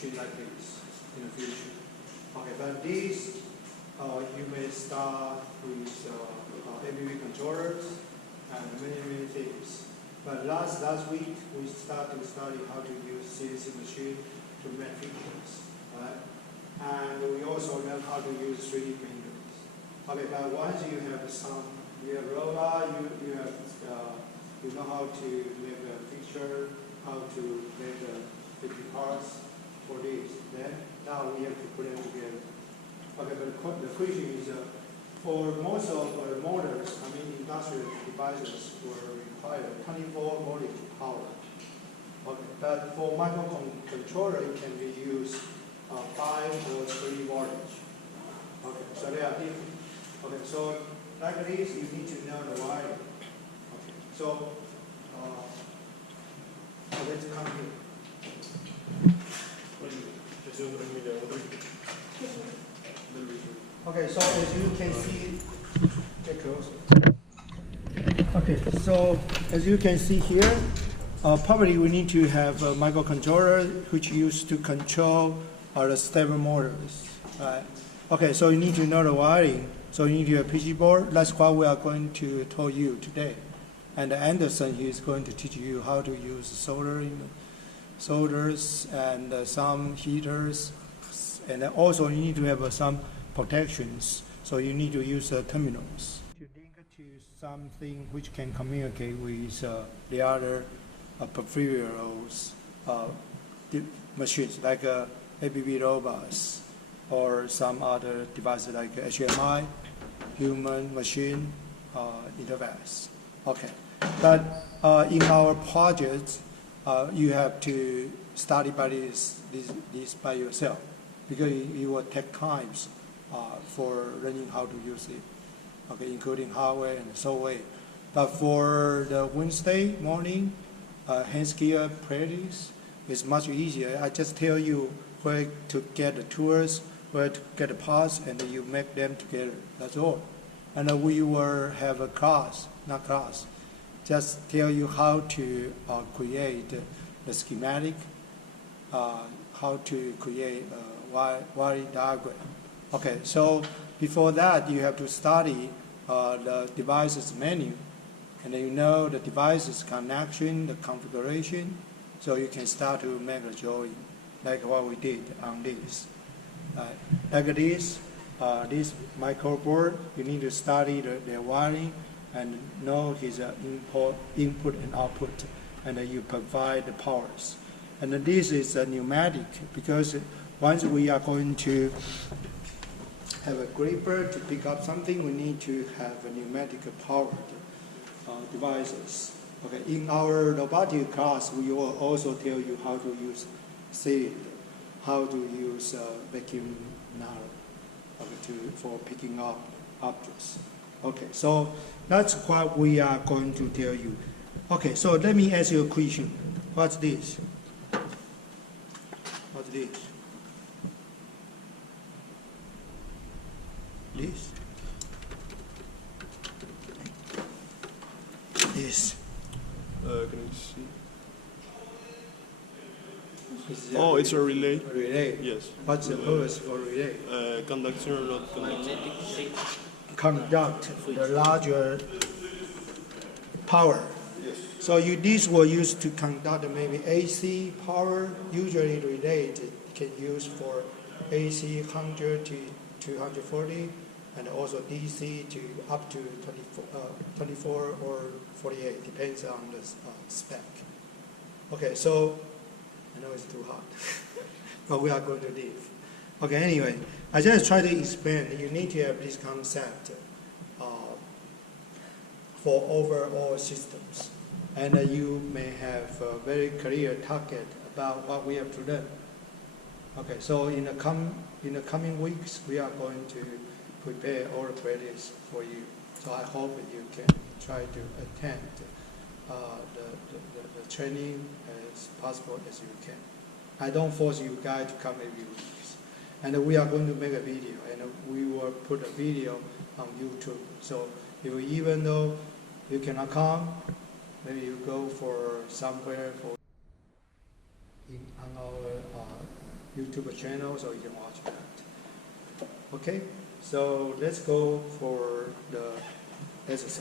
machine like this in the future. Okay, but these you may start with ABB controllers and many things. But last week we started to study how to use CNC machine to make features, right? And we also learn how to use 3D printers. Okay, but once you have robot, you know how to make a feature, how to make 50 parts for this. Then now we have to put them together. Okay, but the question is, for most of the motors, industrial devices will require 24 voltage power. Okay, but for microcontroller, it can be used 5 or 3 voltage. Okay, so they are different. Okay, so like this, you need to know the wiring. Okay, so let's come here. Okay, so as you can see, get closer. Okay, so as you can see here, probably we need to have a microcontroller which used to control the stepper motors. Right? Okay, so you need to know the wiring. So you need to have a PC board. That's what we are going to tell you today. And Anderson is going to teach you how to use solders and some heaters. And also you need to have some protections. So you need to use terminals to link to something which can communicate with the other peripheral machines like ABB robots or some other devices like HMI, human-machine interface. Okay, but in our project, you have to study by this by yourself because it will take time for learning how to use it. Okay, including hardware and software. But for the Wednesday morning hand-skill practice, it's much easier. I just tell you where to get the tools, where to get the parts, and you make them together. That's all. And we will have a class, just tell you how to create the schematic, how to create a wiring diagram. Okay, so before that, you have to study the device's menu, and then you know the device's connection, the configuration, so you can start to make a drawing, like what we did on this. Like this microboard, you need to study the wiring and know his input and output, and you provide the powers. And this is a pneumatic, because once we are going to have a gripper to pick up something, we need to have a pneumatic powered devices. Okay, in our robotic class, we will also tell you how to use seed, how to use vacuum narrow for picking up objects. Okay, so that's what we are going to tell you. Okay, so let me ask you a question. What's this? What's this? This? This? Can you see? Oh, it's a relay. A relay? Yes. What's the purpose for relay? Conductor, not conductor. Conduct the larger power. Yes. So these were used to conduct maybe AC power. Usually relay can use for AC 100 to 240, and also DC to up to 24 or 48, depends on the spec. Okay, so I know it's too hot, but we are going to leave. Okay, anyway, I just try to explain. You need to have this concept for overall systems, and you may have a very clear target about what we have to learn. Okay, so in the coming weeks, we are going to prepare all the credits for you. So I hope you can try to attend the training as possible as you can. I don't force you guys to come every week. And we are going to make a video, and we will put a video on YouTube. So even though you cannot come, maybe you go for somewhere on our YouTube channel, so you can watch that. Okay, so let's go for the exercise.